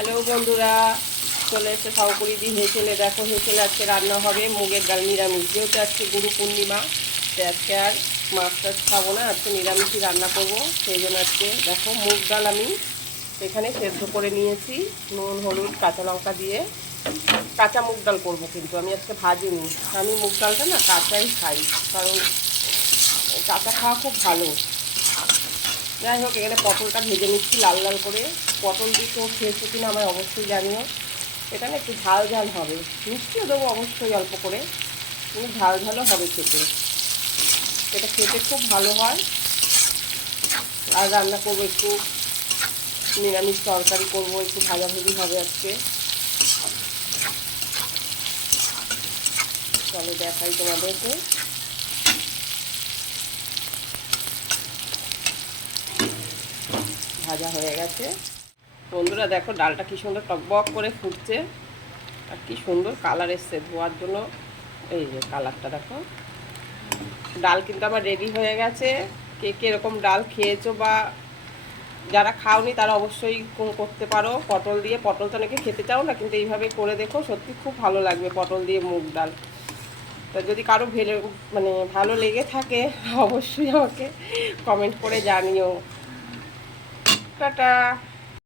Hello বন্ধুরা, চলে এসে শঙ্করী দি হেসেলে। দেখো হেসেলে আজকে রান্না হবে মুগের ডাল নিরামিষ, যেহেতু আজকে গুরু পূর্ণিমা। তো আজকে আর মাছ টাছ খাবো না, আজকে নিরামিষই রান্না করব। সেই জন্য আজকে দেখো মুগ ডাল আমি এখানে সেদ্ধ করে নিয়েছি, নুন হলুদ কাঁচা লঙ্কা দিয়ে। কাঁচা মুগ ডাল করবো, কিন্তু আমি আজকে ভাজিনি। আমি মুগ ডালটা না কাঁচাই খাই, কারণ কাঁচা খাওয়া খুব ভালো। যাই হোক, এখানে পটলটা ভেজে নিচ্ছি লাল লাল করে। পটল দিয়ে তো খেয়েছো কিনা আমায় অবশ্যই জানিও। এটা না একটু ঝাল ঝাল হবে, মিষ্টিও দেবো অবশ্যই অল্প করে, কিন্তু ঝাল ঝালও হবে খেতে। এটা খেতে খুব ভালো হয়। আর রান্না করবো একটু নিরামিষ তরকারি করবো, একটু ভাজাভুজি হবে আজকে। চলো দেখাই তোমাদেরকে। ভাজা হয়ে গেছে বন্ধুরা, দেখো ডালটা কি সুন্দর টকবক করে ফুটছে, আর কি সুন্দর কালার এসছে ধোয়ার জন্য। এই যে কালারটা দেখো। ডাল কিন্তু আমার রেডি হয়ে গেছে। কে কে এরকম ডাল খেয়েছো, বা যারা খাওনি তারা অবশ্যই করতে পারো পটল দিয়ে। পটল তো অনেকে খেতে চাও না, কিন্তু এইভাবে করে দেখো, সত্যি খুব ভালো লাগবে পটল দিয়ে মুগ ডাল। তা যদি কারো ভালো লেগে থাকে অবশ্যই আমাকে কমেন্ট করে জানিও। টাটা।